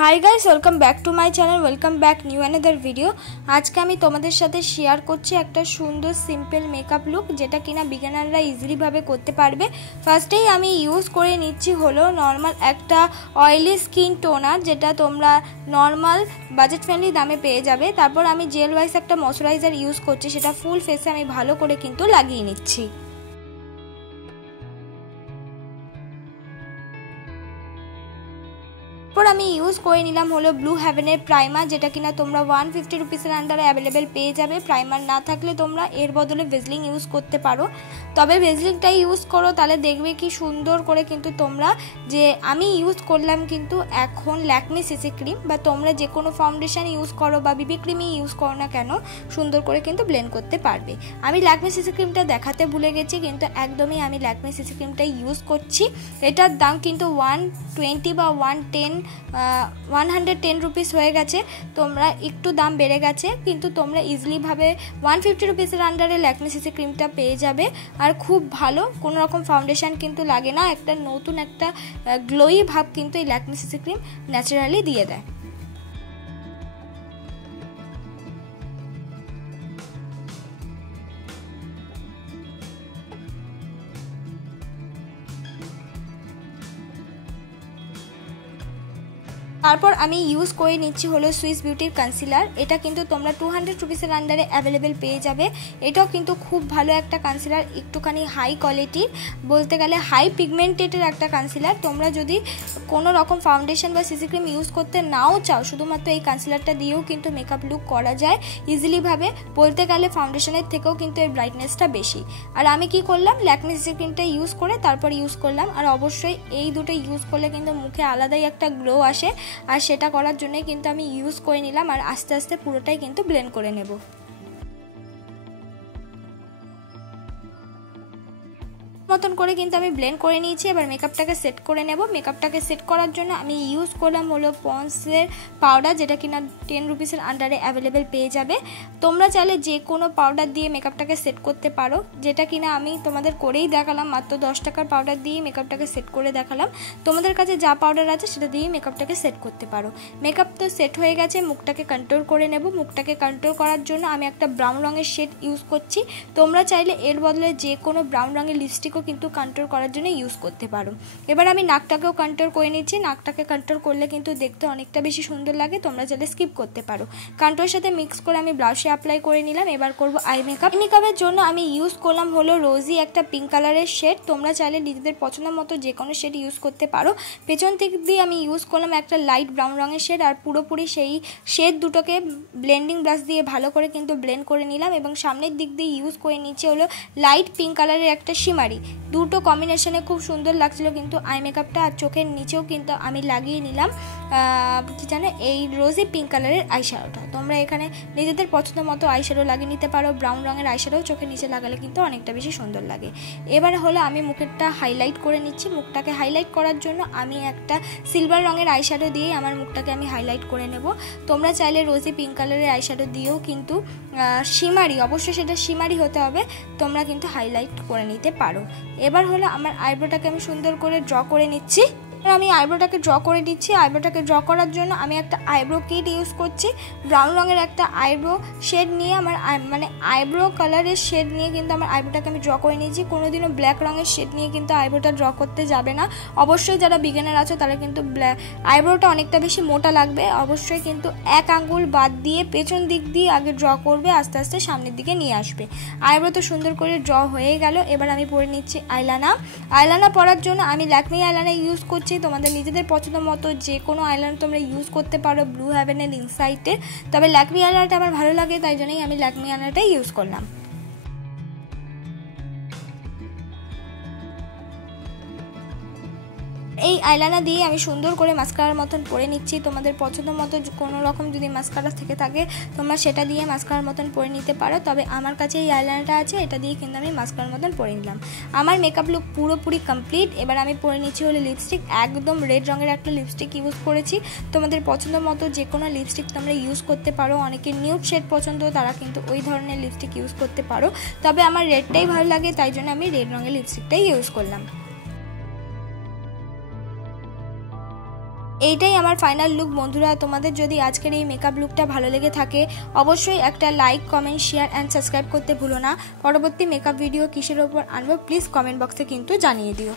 Hi guys, welcome back to my channel, welcome back new another video. আজকে আমি তোমাদের সাথে শেয়ার করছি একটা সুন্দর সিম্পল মেকআপ লুক, যেটা কিনা বিগিনাররা ইজিলিভাবে করতে পারবে। ফার্স্টেই আমি ইউজ করে নিচ্ছি হলো নর্মাল একটা অয়েলি স্কিন টোনার, যেটা তোমরা নর্মাল বাজেট ফ্রেন্ডলি দামে পেয়ে যাবে। তারপর আমি জেল ওয়াইজ একটা ময়শ্চারাইজার ইউজ করছি, সেটা ফুল ফেসে আমি ভালো করে কিন্তু লাগিয়ে নিচ্ছি। তারপর আমি ইউজ করে নিলাম হলো ব্লু হেভেনের প্রাইমার, যেটা কিনা তোমরা 150 রুপিসের আন্ডারে অ্যাভেলেবেল পেয়ে যাবে। প্রাইমার না থাকলে তোমরা এর বদলে ভেজলিং ইউজ করতে পারো, তবে ভেজলিংটাই ইউজ করো, তাহলে দেখবে কি সুন্দর করে কিন্তু তোমরা যে আমি ইউজ করলাম কিন্তু এখন ল্যাকমি সিসি ক্রিম, বা তোমরা যে কোনো ফাউন্ডেশন ইউজ করো বা বিবি ক্রিমই ইউজ করো না কেন, সুন্দর করে কিন্তু ব্লেন্ড করতে পারবে। আমি ল্যাকমি সিসি ক্রিমটা দেখাতে ভুলে গেছি, কিন্তু একদমই আমি ল্যাকমি সিসি ক্রিমটাই ইউজ করছি। এটার দাম কিন্তু 120 বা 110 রুপিস হয়ে গেছে। তোমরা একটু দাম বেড়ে গেছে, কিন্তু তোমরা ইজিলিভাবে 150 রুপিসের আন্ডারে ল্যাকমি সিসি ক্রিমটা পেয়ে যাবে। আর খুব ভালো, কোনো রকম ফাউন্ডেশন কিন্তু লাগে না, একটা নতুন একটা গ্লোই ভাব কিন্তু এই ল্যাকমি সিসি ক্রিম ন্যাচারালি দিয়ে দেয়। তারপর আমি ইউজ করে নিচ্ছি হলো সুইস বিউটির কনসিলার। এটা কিন্তু তোমরা 200 রুপিসের আন্ডারে অ্যাভেলেবেল পেয়ে যাবে। এটাও কিন্তু খুব ভালো একটা কনসিলার, একটুখানি হাই কোয়ালিটির, বলতে গেলে হাই পিগমেন্টেডের একটা কনসিলার। তোমরা যদি কোনো রকম ফাউন্ডেশন বা সিসি ক্রিম ইউজ করতে নাও চাও, শুধুমাত্র এই কনসিলারটা দিয়েও কিন্তু মেকআপ লুক করা যায় ইজিলিভাবে। বলতে গেলে ফাউন্ডেশনের থেকেও কিন্তু এর ব্রাইটনেসটা বেশি। আর আমি কি করলাম, ল্যাকমি সিসি ক্রিমটা ইউজ করে তারপর ইউজ করলাম। আর অবশ্যই এই দুটো ইউজ করলে কিন্তু মুখে আলাদাই একটা গ্লো আসে, আর সেটা করার জন্য কিন্তু আমি ইউজ করে নিলাম। আর আস্তে আস্তে পুরোটাই কিন্তু ব্লেন্ড করে নেব। মতন করে কিন্তু আমি ব্লেন্ড করে নিয়েছি। এবার মেকআপটাকে সেট করে নেব। মেকআপটাকে সেট করার জন্য আমি ইউজ করলাম হলো পন্ডসের পাউডার, যেটা কিনা 10 রুপিসের আন্ডারে অ্যাভেলেবেল পেয়ে যাবে। তোমরা চাইলে যে কোনো পাউডার দিয়ে মেকআপটাকে সেট করতে পারো, যেটা কিনা আমি তোমাদের করেই দেখালাম। মাত্র 10 টাকার পাউডার দিয়ে মেকআপটাকে সেট করে দেখালাম। তোমাদের কাছে যা পাউডার আছে সেটা দিয়েই মেকআপটাকে সেট করতে পারো। মেকআপ তো সেট হয়ে গেছে, মুখটাকে কন্ট্রোল করে নেব। মুখটাকে কন্ট্রোল করার জন্য আমি একটা ব্রাউন রঙের শেড ইউজ করছি। তোমরা চাইলে এর বদলে যে কোনো ব্রাউন রঙের লিপস্টিকও কিন্তু কন্ট্রোল করার জন্য ইউজ করতে পারো। এবার আমি নাকটাকেও কন্ট্রোল করে নিচ্ছি। নাকটাকে কন্ট্রোল করলে কিন্তু দেখতে অনেকটা বেশি সুন্দর লাগে, তোমরা চাইলে স্কিপ করতে পারো। কন্ট্রোলের সাথে মিক্স করে আমি ব্লাশে অ্যাপ্লাই করে নিলাম। এবার করব আই মেকআপ। মেকআপের জন্য আমি ইউজ করলাম হলো রোজি একটা পিঙ্ক কালারের শেড। তোমরা চাইলে নিজেদের পছন্দ মতো যে কোনো শেড ইউজ করতে পারো। পেছন দিক দিয়ে আমি ইউজ করলাম একটা লাইট ব্রাউন রঙের শেড, আর পুরোপুরি সেই শেড দুটোকে ব্লেন্ডিং ব্রাশ দিয়ে ভালো করে কিন্তু ব্লেন্ড করে নিলাম। এবং সামনের দিক দিয়ে ইউজ করে নিচ্ছে হলো লাইট পিঙ্ক কালারের একটা শিমারি। দুটো কম্বিনেশনে খুব সুন্দর লাগছিল কিন্তু আই মেকআপটা। আর চোখের নিচেও কিন্তু আমি লাগিয়ে নিলাম কি জানো, এই রোজি পিঙ্ক কালারের আইশ্যাডোটা। তোমরা এখানে নিজেদের পছন্দ মতো আইশ্যাডো লাগিয়ে নিতে পারো। ব্রাউন রঙের আইশ্যাডো চোখের নিচে লাগালে কিন্তু অনেকটা বেশি সুন্দর লাগে। এবার হলো আমি মুখেরটা হাইলাইট করে নিচ্ছি। মুখটাকে হাইলাইট করার জন্য আমি একটা সিলভার রঙের আইশ্যাডো দিয়ে আমার মুখটাকে আমি হাইলাইট করে নেব। তোমরা চাইলে রোজি পিঙ্ক কালারের আইশ্যাডো দিয়েও কিন্তু শিমারি, অবশ্যই সেটা শিমারি হতে হবে, তোমরা কিন্তু হাইলাইট করে নিতে পারো। এবার হলো আমার আইব্রোটাকে আমি সুন্দর করে ড্র করে নিচ্ছি। আমি আইব্রোটাকে ড্র করে দিচ্ছি। আইব্রোটাকে ড্র করার জন্য আমি একটা আইব্রো কিট ইউজ করছি। ব্রাউন রঙের একটা আইব্রো শেড নিয়ে আমার আইব্রো কালারের শেড নিয়ে কিন্তু আমার আইব্রোটাকে আমি ড্র করে নিয়েছি। কোনোদিনও ব্ল্যাক রঙের শেড নিয়ে কিন্তু আইব্রোটা ড্র করতে যাবে না। অবশ্যই যারা বিগিনার আছো তারা কিন্তু আইব্রোটা অনেকটা বেশি মোটা লাগবে। অবশ্যই কিন্তু এক আঙ্গুল বাদ দিয়ে পেছন দিক দিয়ে আগে ড্র করবে, আস্তে আস্তে সামনের দিকে নিয়ে আসবে। আইব্রো তো সুন্দর করে ড্র হয়ে গেল। এবার আমি পরে নিচ্ছি আইলানা। আইলানা পরার জন্য আমি ল্যাকমি আইলানা ইউজ করছি। তোমাদের নিজেদের পছন্দ মতো যে কোনো আইলাইনার তোমরা ইউজ করতে পারো ব্লু হেভেনের ইনসাইটে, তবে ল্যাকমি আইলাইনারটা আমার ভালো লাগে, তাই জন্যই আমি ল্যাকমি আইলাইনারটাই ইউজ করলাম। এই আইলাইনার দিয়ে আমি সুন্দর করে মাস্কারার মতন পরে নিচ্ছি। তোমাদের পছন্দ মতো কোনো রকম যদি মাস্কারা থেকে থাকে তোমরা সেটা দিয়ে মাস্কারার মতন পরে নিতে পারো, তবে আমার কাছে এই আইলাইনারটা আছে, এটা দিয়ে কিন্তু আমি মাস্কারার মতন পরে নিলাম। আমার মেকআপ লুক পুরোপুরি কমপ্লিট। এবার আমি পরে নিচ্ছি হলো লিপস্টিক। একদম রেড রঙের একটা লিপস্টিক ইউজ করেছি। তোমাদের পছন্দ মতো যে কোনো লিপস্টিক তোমরা ইউজ করতে পারো। অনেকে নিউড শেড পছন্দ, তারা কিন্তু ওই ধরনের লিপস্টিক ইউজ করতে পারো, তবে আমার রেডটাই ভালো লাগে, তাই জন্য আমি রেড রঙের লিপস্টিকটাই ইউজ করলাম। এইটাই আমার ফাইনাল লুক বন্ধুরা। তোমাদের যদি আজকের এই মেকআপ লুকটা ভালো লেগে থাকে অবশ্যই একটা like, comment, share and subscribe করতে ভুলো না। পরবর্তী মেকআপ ভিডিও কিসের ওপর আনবো প্লিজ কমেন্ট বক্সে কিন্তু জানিয়ে দিও।